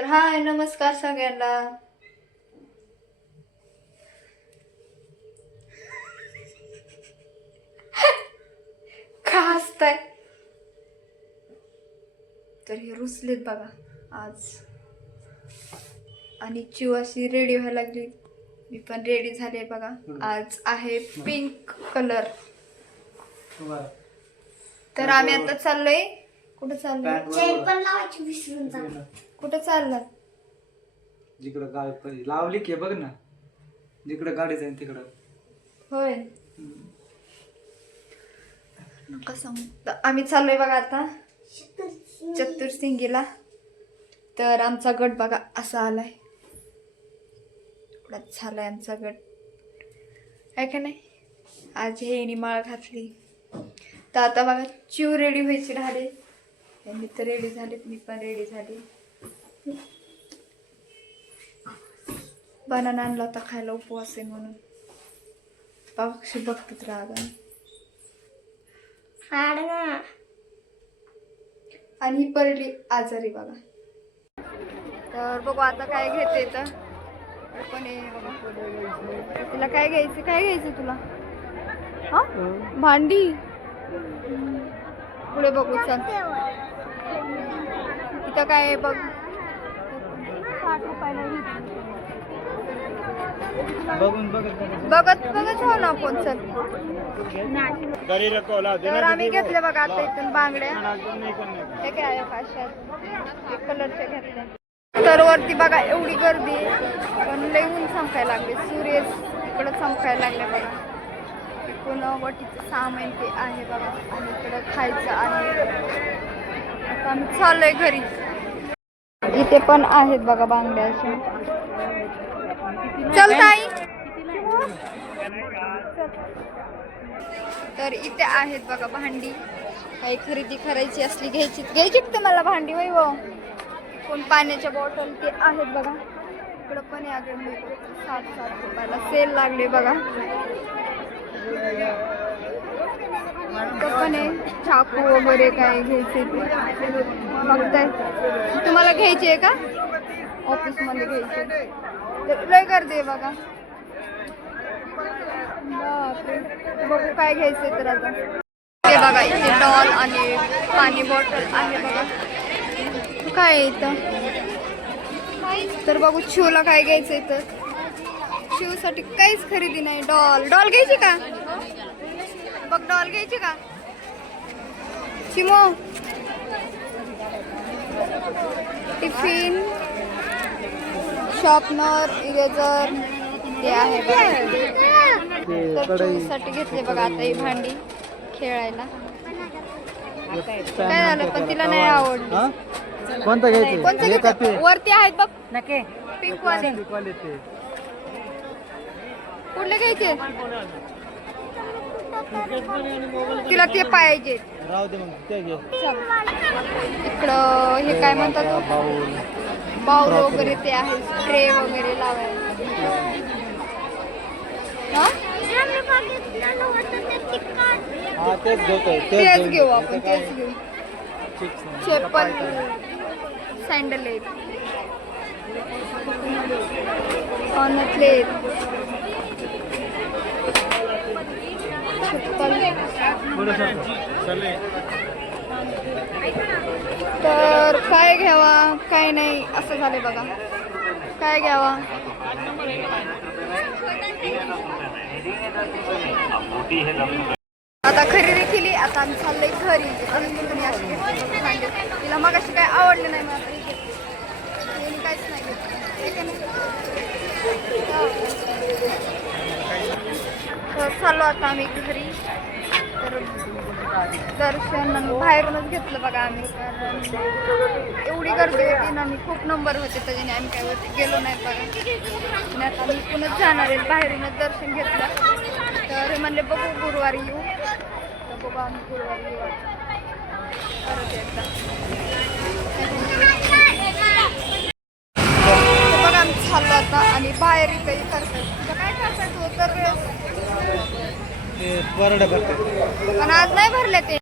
तर हाय नमस्कार सगळ्यांना. का हसताय? तर हे रुसलेत बघा आज. आणि चिव अशी रेडी व्हायला लागली. मी पण रेडी झाले बघा. आज आहे पिंक कलर तर आम्ही आता चाललोय कुठं चाललोय चेन पण लावायची विसरून जा कुठं चाललात जिकडं गाडी लावली की बघ ना. जिकडं गाडी जाईल तिकडं. होय. नका सांगू. तर आम्ही चाललोय बघा आता. चतुर्सिंगीला तर आमचा गट बघा असा आलाय. एवढाच झालाय आमचा गट. आहे का नाही? आज हे माळ घातली. तर आता बघा चिव रेडी व्हायची राहिले मी तर रेडी झालेत मी पण रेडी झाली. बनाना आणला होता खायला उपवास आहे म्हणून. पक्षी बघतात रागा आणि ही पडली आजारी बघा. तर बघू आता काय घेते तर पण हे बघा. तुला काय घ्यायचं काय घ्यायचं तुला? हा. भांडी. पुढे बघू चल. इथं काय बघ. साठ रुपयाला बघत. बघत हो ना आपण चल तर आम्ही घेतले बघा आता इथून बांगड्या. हे काय पाचशे कलरच्या घेतल्या तर वरती बघा एवढी गर्दी. पण लई ऊन चमकायला लागले. सूर्य इकडं चमकायला लागले बघा. इकडून वटीचं सामान ते आहे बघा. आणि इकडं खायचं आहे. आता आम्ही चाललोय घरी. इथे पण आहेत बघा बांगड्या अशा. चल ताई. तर इथे आहेत बघा भांडी. काही खरेदी करायची असली घ्यायची. घ्यायची तुम्हाला मला भांडी वय कोण पाण्याच्या बॉटल ते आहेत बघा. इकडं पण या सात सात रुपयाला सेल लागले बघा. इथं पण आहे चाकू वगैरे काय घ्यायचे ते. बघताय. तुम्हाला घ्यायची आहे का? ऑफिसमध्ये घ्यायचे. तर लय गर्दी आहे बघा. बघू काय घ्यायचंय तर आता. ते बघा इथे डॉल आणि पाणी बॉटल आहे बघा. काय इथं? तर बघू शिवला काय घ्यायचंय तर. शिवसाठी काहीच खरेदी नाही. डॉल. डॉल घ्यायची का? बघ डॉल घ्यायची का? चिमो. टिफिन. शॉर्पनर इरेझर ते आहे बघा. तर घेतले बघा आता ही भांडी खेळायला. काय झालं? पण तिला नाही आवडली. कोणतं घ्यायचं? कोणतं हे घेतलं? वरती आहेत बघ. नके पिंक वाले. कुठले घ्यायचे? तिला ते पाहिजे. राहू दे मग ते घे. इकडं हे काय म्हणतात? बाऊल वगैरे ते आहे ट्रे वगैरे लावायला. हा? तेच घेतोय तेच घेऊ आपण तेच घेऊ. चप्पल सँडल आहेत. कानातले आहेत. तर काय घ्यावा काय नाही असं झाले बघा. काय घ्यावा? आता खरेदी केली आता आम्ही चाललंय घरी. अजून तुम्ही अशी घेतली तिला मग अशी काय आवडले नाही मला. काहीच नाही तर चाललो आता आम्ही घरी. दर्शन बाहेरूनच घेतलं बघा आम्ही. कारण एवढी गर्दी होती ना मी खूप नंबर होते त्याच्याने आम्ही काय वरती गेलो नाही बघा आणि आता मी इथूनच जाणार आहे. बाहेरूनच दर्शन घेतलं. तर म्हणले बघू गुरुवारी येऊ. तर बघू आम्ही गुरुवारी येऊ. परत एकदा. बघा आम्ही चाललो आता आणि बाहेर इथं करतात. काय करतात हो? तर ते परडे भरते पण आज नाही भरले ते.